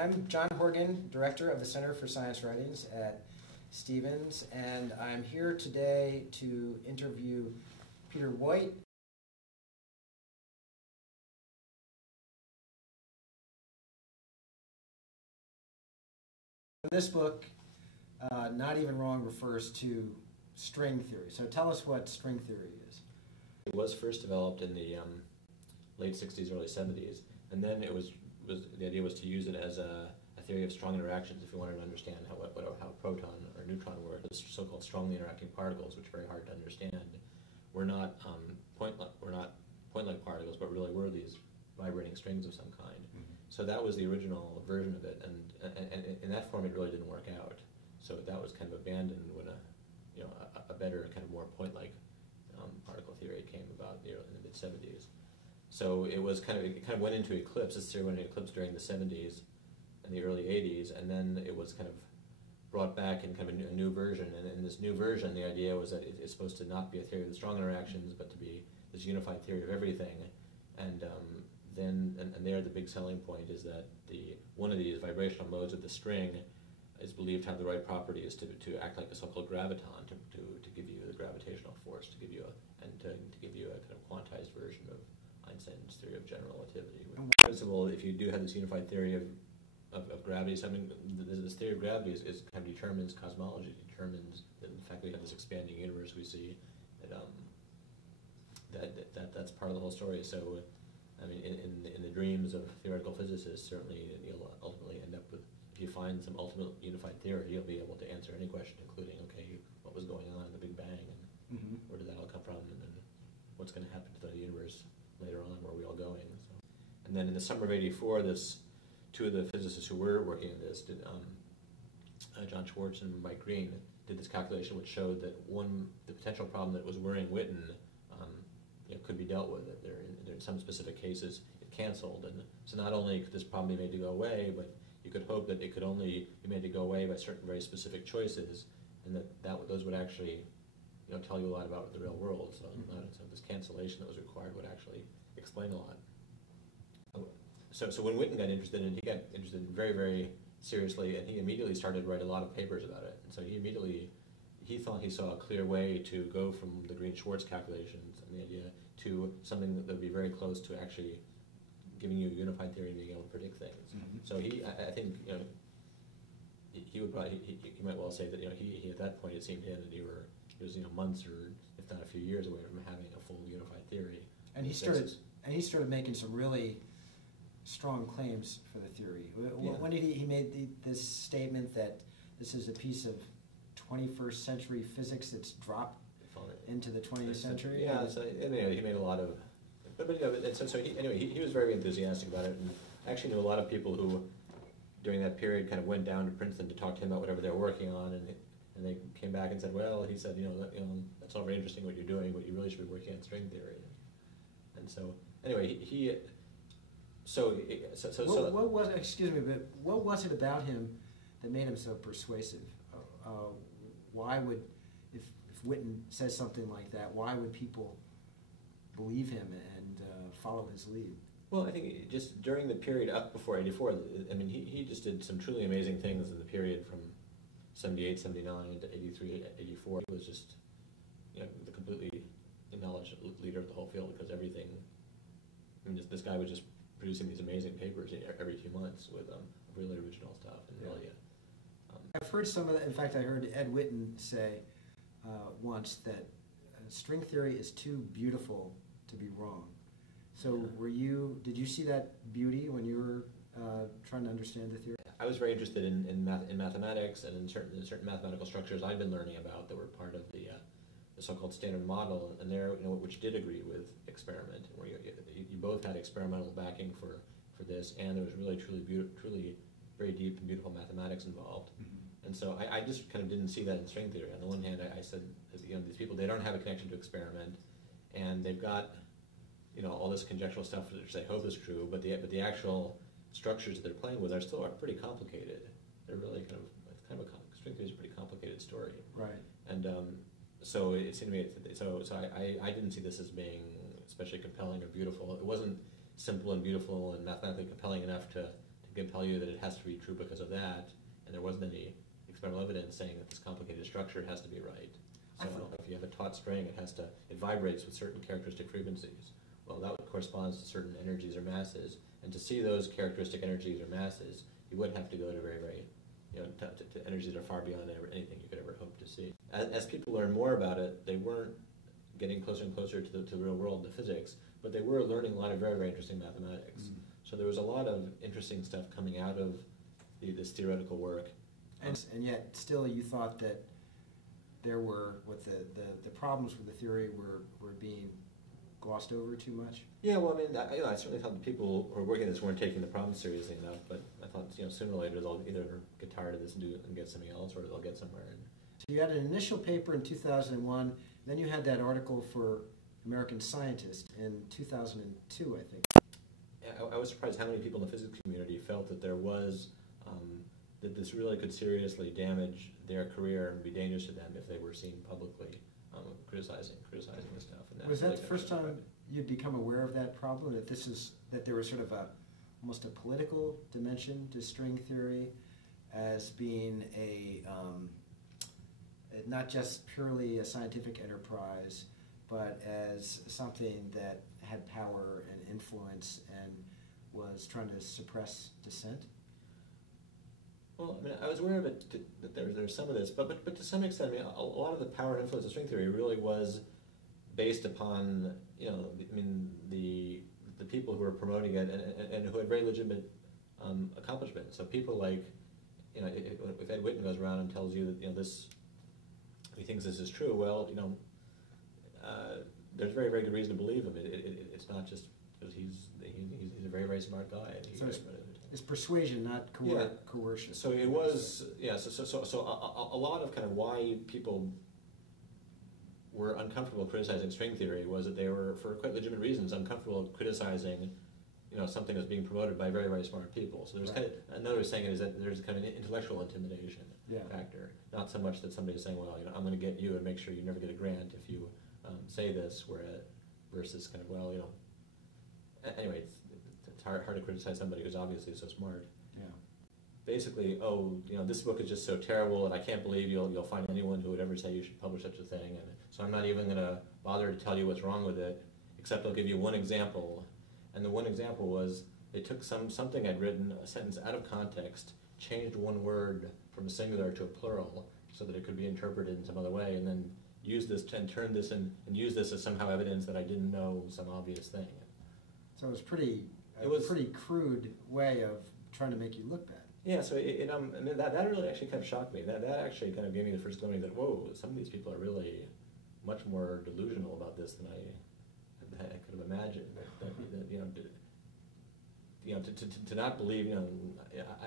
I'm John Horgan, Director of the Center for Science Writings at Stevens, and I'm here today to interview Peter Woit. This book, Not Even Wrong, refers to string theory. So tell us what string theory is. It was first developed in the late 60s, early 70s, and then the idea was to use it as a theory of strong interactions if you wanted to understand how a proton or neutron work. The so-called strongly interacting particles, which are very hard to understand, were not point-like particles, but really were these vibrating strings of some kind. Mm-hmm. So that was the original version of it, and in that form it really didn't work out. So that was kind of abandoned when a better kind of more point-like particle theory came about in the mid-70s. So it kind of went into eclipse. This theory went into eclipse during the 70s and the early 80s, and then it was kind of brought back in kind of a new version. And in this new version, the idea was that it's supposed to not be a theory of the strong interactions, but to be this unified theory of everything. And there, the big selling point is that one of these vibrational modes of the string is believed to have the right properties to act like a so-called graviton, to give you the gravitational force, to give you a kind of quantized version of Einstein's theory of general relativity. First of all, if you do have this unified theory of gravity, this theory of gravity is kind of determines cosmology, determines that in fact we have this expanding universe we see, that's part of the whole story. So, I mean, in the dreams of theoretical physicists, certainly you'll ultimately end up with, if you find some ultimate unified theory, you'll be able to answer any question, including, okay, what was going on in the Big Bang, and where did that all come from, and then what's going to happen to the universe later on, where are we all going. So, and then in the summer of '84, two of the physicists who were working on this, John Schwartz and Mike Green, did this calculation which showed that the potential problem that was worrying Witten could be dealt with. That in some specific cases it canceled, and so not only could this problem be made to go away, but you could hope that it could only be made to go away by certain very specific choices, and those would actually tell you a lot about the real world. So, so this cancellation that was required would actually explain a lot. So when Witten got interested in it, he got interested very, very seriously, and he immediately started to write a lot of papers about it. And so he thought he saw a clear way to go from the Green-Schwartz calculations and the idea to something that would be very close to actually giving you a unified theory and being able to predict things. Mm-hmm. So I think he would probably he might well say that he at that point it seemed to him that he was months or if not a few years away from having a full unified theory. And he started making some really strong claims for the theory. Yeah. When did he made this statement that this is a piece of 21st century physics that's dropped into the 20th century? Yeah, so anyway, he made a lot of, he was very enthusiastic about it, and I actually knew a lot of people who, during that period, kind of went down to Princeton to talk to him about whatever they were working on, and they came back and said, well, he said, that's all very interesting what you're doing, but you really should be working on string theory. And so, anyway, what was it about him that made him so persuasive? Why would, if Witten says something like that, why would people believe him and follow his lead? Well, I think just during the period up before '84, I mean, he just did some truly amazing things in the period from '78, '79 to '83, '84. He was just, the completely acknowledged leader of the whole field because everything. I mean, this guy was just producing these amazing papers every few months with really original stuff and really. I've heard some of that. In fact, I heard Ed Witten say once that string theory is too beautiful to be wrong. So, did you see that beauty when you were trying to understand the theory? I was very interested in mathematics and in certain mathematical structures I'd been learning about that were part of the so-called standard model, and which did agree with experiment, where you both had experimental backing for this, and there was really truly very deep and beautiful mathematics involved. Mm-hmm. And so I just kind of didn't see that in string theory. On the one hand, I said, these people, they don't have a connection to experiment, and they've got all this conjectural stuff which they hope is true, but the actual structures that they're playing with are pretty complicated. They're really string theory is a pretty complicated story. Right. And so it seemed to me, I didn't see this as being especially compelling or beautiful. It wasn't simple and beautiful and mathematically compelling enough to can tell you that it has to be true because of that, and there wasn't any experimental evidence saying that this complicated structure has to be right. So if you have a taut string, it vibrates with certain characteristic frequencies. Well, that corresponds to certain energies or masses, and to see those characteristic energies or masses, you would have to go to very, very, to energies that are far beyond anything you could ever hope to see. As people learn more about it, they weren't getting closer and closer to the real world, the physics, but they were learning a lot of very, very interesting mathematics. Mm. So there was a lot of interesting stuff coming out of this theoretical work. And yet, still, you thought that there were, the problems with the theory were being glossed over too much? Yeah, well, I mean, I certainly thought the people who were working on this weren't taking the problem seriously enough, but I thought, sooner or later they'll either get tired of this and get something else, or they'll get somewhere. So you had an initial paper in 2001, then you had that article for American Scientist in 2002, I think. Yeah, I was surprised how many people in the physics community felt that there was, that this really could seriously damage their career and be dangerous to them if they were seen publicly criticizing this stuff. And was that the first time you'd become aware of that problem, that there was sort of almost a political dimension to string theory as being not just purely a scientific enterprise, but as something that had power and influence and was trying to suppress dissent? Well, I mean, I was aware of it, that there's some of this, but to some extent, I mean, a lot of the power and influence of string theory really was based upon, the people who were promoting it and who had very legitimate accomplishments. So people like, if Ed Whitten goes around and tells you that, he thinks this is true, well, there's very, very good reason to believe him. It's not just because he's a very, very smart guy. And it's persuasion, not coercion. So it was, so a lot of kind of why people were uncomfortable criticizing string theory was that they were, for quite legitimate reasons, uncomfortable criticizing, something that's being promoted by very, very smart people. So there's kind of, another way of saying it is that there's kind of an intellectual intimidation factor. Not so much that somebody's saying, well, I'm going to get you and make sure you never get a grant if you say this, versus kind of, well, anyway, it's hard to criticize somebody who's obviously so smart. Yeah. Basically, this book is just so terrible, and I can't believe you'll find anyone who would ever say you should publish such a thing, and so I'm not even going to bother to tell you what's wrong with it, except I'll give you one example. And the one example was they took something I'd written, a sentence out of context, changed one word from a singular to a plural so that it could be interpreted in some other way, and then use this and turn this and use this as somehow evidence that I didn't know some obvious thing. So it was a pretty crude way of trying to make you look bad. Yeah, so and that really actually kind of shocked me. That actually kind of gave me the first glimpse that, whoa, some of these people are really much more delusional about this than I could have imagined. To not believe,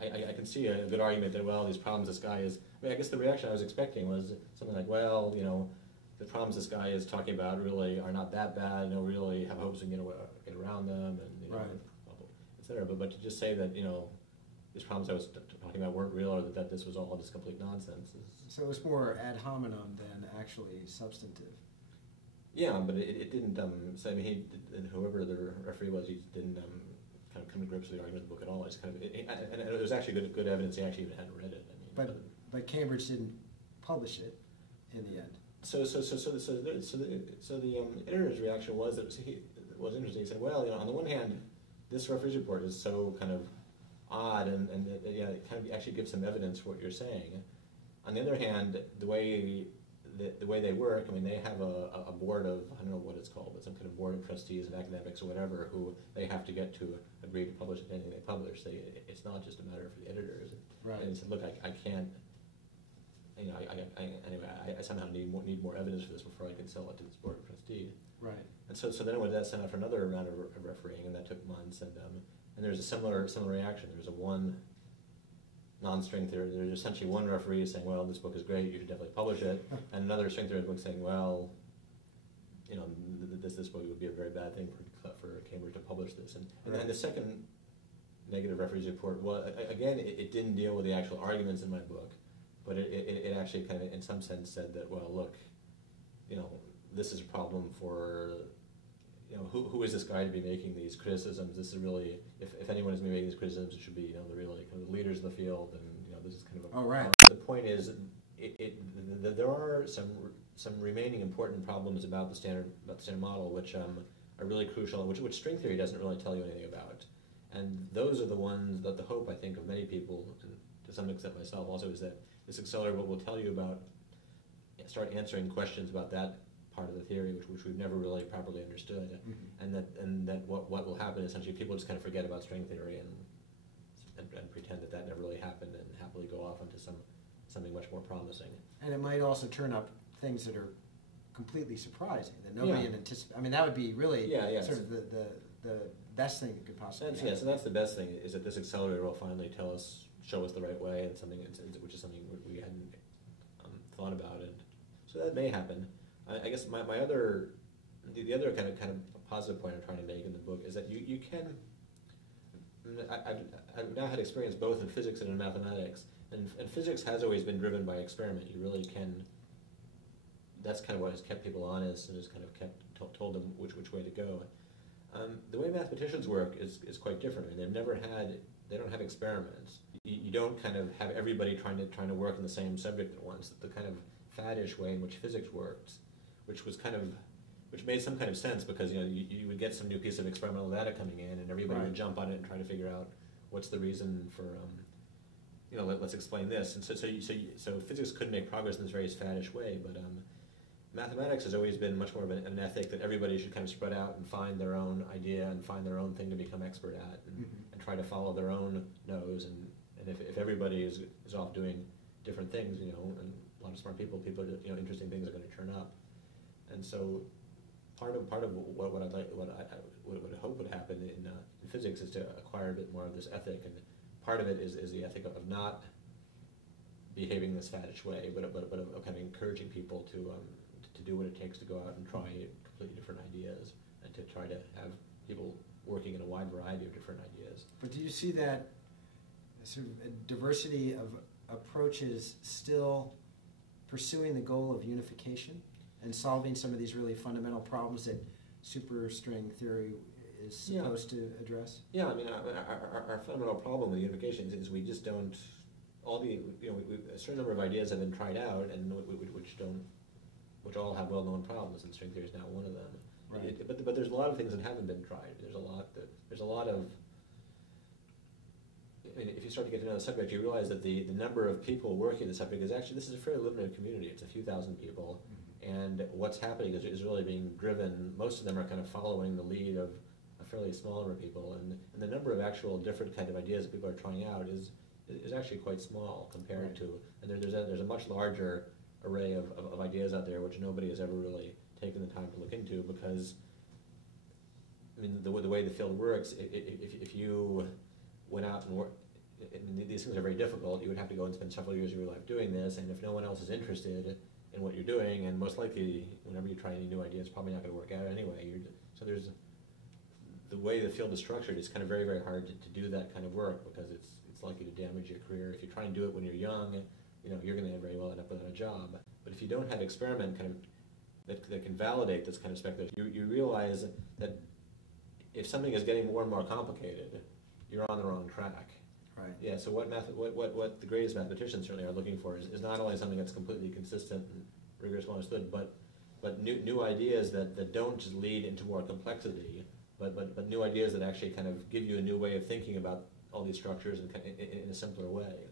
I can see a good argument that, well, these problems this guy is, I guess the reaction I was expecting was something like, well, the problems this guy is talking about really are not that bad, really have hopes we can get around them, and, right, et cetera. But to just say that, these problems I was talking about weren't real, or that this was all just complete nonsense. So it was more ad hominem than actually substantive. Yeah, but it didn't, so I mean, whoever the referee was, he didn't kind of come to grips with the argument of the book at all. It's kind of, and it was actually good evidence he actually even hadn't read it. I mean, but Cambridge didn't publish it in the end. So the editor's reaction was that it was interesting. He said, well, on the one hand, this referee's report is so kind of odd, and it kind of actually gives some evidence for what you're saying. On the other hand, the way they work, I mean, they have a board of, I don't know what it's called, but some kind of board of trustees of academics or whatever, who they have to get to agree to publish anything they publish. It's not just a matter for the editors. Right. And he said, look, I can't, anyway, I somehow need more evidence for this before I can sell it to this board of trustees. Right. And so then when that sent out for another round of refereeing, and that took months, and there's a similar reaction. There's a one non-string theory. There's essentially one referee saying, well, this book is great, you should definitely publish it, and another string theory book saying, well, this book would be a very bad thing for Cambridge to publish this. And then the second negative referee's report was, again, it didn't deal with the actual arguments in my book, but it actually kind of, in some sense, said that, well, look, this is a problem for who is this guy to be making these criticisms? This is really, if anyone is making these criticisms, it should be the really kind of the leaders of the field, and this is kind of a. Oh, right. The point is, there are some remaining important problems about the standard model, which are really crucial, which string theory doesn't really tell you anything about, and those are the ones that the hope, I think, of many people, and to some extent myself also, is that this accelerator will tell you about, start answering questions about that part of the theory which we've never really properly understood, mm-hmm. and that what will happen essentially, people just kind of forget about string theory and pretend that never really happened, and happily go off into something much more promising. And it might also turn up things that are completely surprising that nobody had anticipated. I mean, that would be really sort of the best thing that could possibly happen. So that's the best thing, is that this accelerator will finally show us the right way, and which is something we hadn't thought about, and so that may happen. I guess the other kind of positive point I'm trying to make in the book is that you can. I've now had experience both in physics and in mathematics, and physics has always been driven by experiment. You really can. That's kind of what has kept people honest and has kind of told them which way to go. The way mathematicians work is quite different. I mean, they don't have experiments. You don't kind of have everybody trying to work in the same subject at once. The kind of faddish way in which physics worked, which made some kind of sense, because you would get some new piece of experimental data coming in, and everybody would jump on it and try to figure out what's the reason for let's explain this. And so physics could make progress in this very faddish way, but mathematics has always been much more of an ethic that everybody should kind of spread out and find their own idea and find their own thing to become expert at, and try to follow their own nose. And if everybody is off doing different things, and a lot of smart people, interesting things are going to turn up. And so part of what I hope would happen in physics is to acquire a bit more of this ethic, and part of it is the ethic of not behaving this faddish way, but of kind of encouraging people to do what it takes to go out and try completely different ideas, and to try to have people working in a wide variety of different ideas. But do you see that sort of a diversity of approaches still pursuing the goal of unification and solving some of these really fundamental problems that superstring theory is supposed to address? Yeah, I mean, our fundamental problem with unification is we just don't. A certain number of ideas have been tried out, and which all have well-known problems, and string theory is not one of them. Right. But there's a lot of things that haven't been tried. There's a lot of. I mean, if you start to get to know the subject, you realize that the number of people working the subject is actually, this is a fairly limited community. It's a few thousand people, and what's happening is really being driven. Most of them are kind of following the lead of a fairly small number of people, and the number of actual different kind of ideas that people are trying out is actually quite small compared to, and there's a much larger array of ideas out there which nobody has ever really taken the time to look into, because I mean the way the field works, if you went out and worked, these things are very difficult. You would have to go and spend several years of your life doing this, and if no one else is interested in what you're doing, and most likely whenever you try any new idea, it's probably not going to work out anyway. So there's the way the field is structured. It's kind of very, very hard to do that kind of work, because it's likely to damage your career. If you try and do it when you're young, you're going to very well end up without a job. But if you don't have experiment kind of that can validate this kind of speculation, you realize that if something is getting more and more complicated, you're on the wrong track. Right. Yeah. So what the greatest mathematicians certainly are looking for is not only something that's completely consistent and rigorous, well understood, but new ideas that don't just lead into more complexity, but new ideas that actually kind of give you a new way of thinking about all these structures in a simpler way.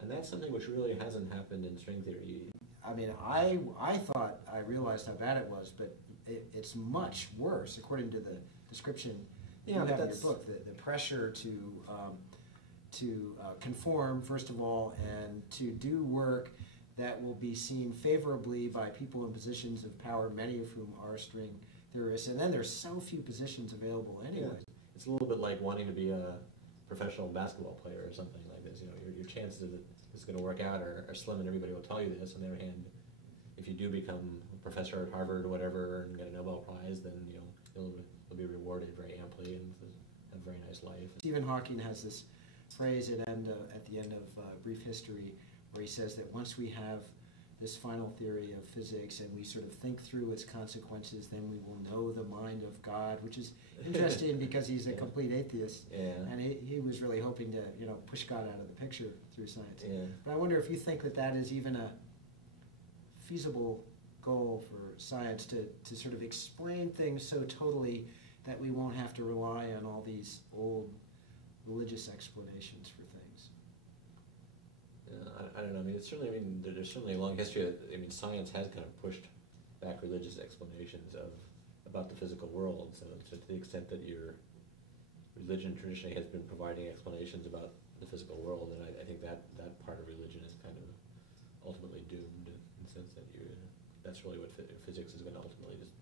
And that's something which really hasn't happened in string theory. I mean, I thought I realized how bad it was, but it's much worse according to the description you have in your book. The pressure to conform, first of all, and to do work that will be seen favorably by people in positions of power, many of whom are string theorists. And then there's so few positions available anyway. Yeah. It's a little bit like wanting to be a professional basketball player or something like this. Your chances that it's going to work out are slim, and everybody will tell you this. On the other hand, if you do become a professor at Harvard or whatever and get a Nobel Prize, then you'll be rewarded very amply and have a very nice life. Stephen Hawking has this phrase at the end of Brief History, where he says that once we have this final theory of physics and we sort of think through its consequences, then we will know the mind of God, which is interesting because he's a complete atheist. Yeah. And he was really hoping to, push God out of the picture through science. Yeah. But I wonder if you think that that is even a feasible goal for science to sort of explain things so totally that we won't have to rely on all these old religious explanations for things. I don't know. I mean, it's certainly. I mean, there's certainly a long history. Science has kind of pushed back religious explanations about the physical world. So to the extent that your religion traditionally has been providing explanations about the physical world, and I think that part of religion is kind of ultimately doomed in the sense that that's really what physics is going to ultimately just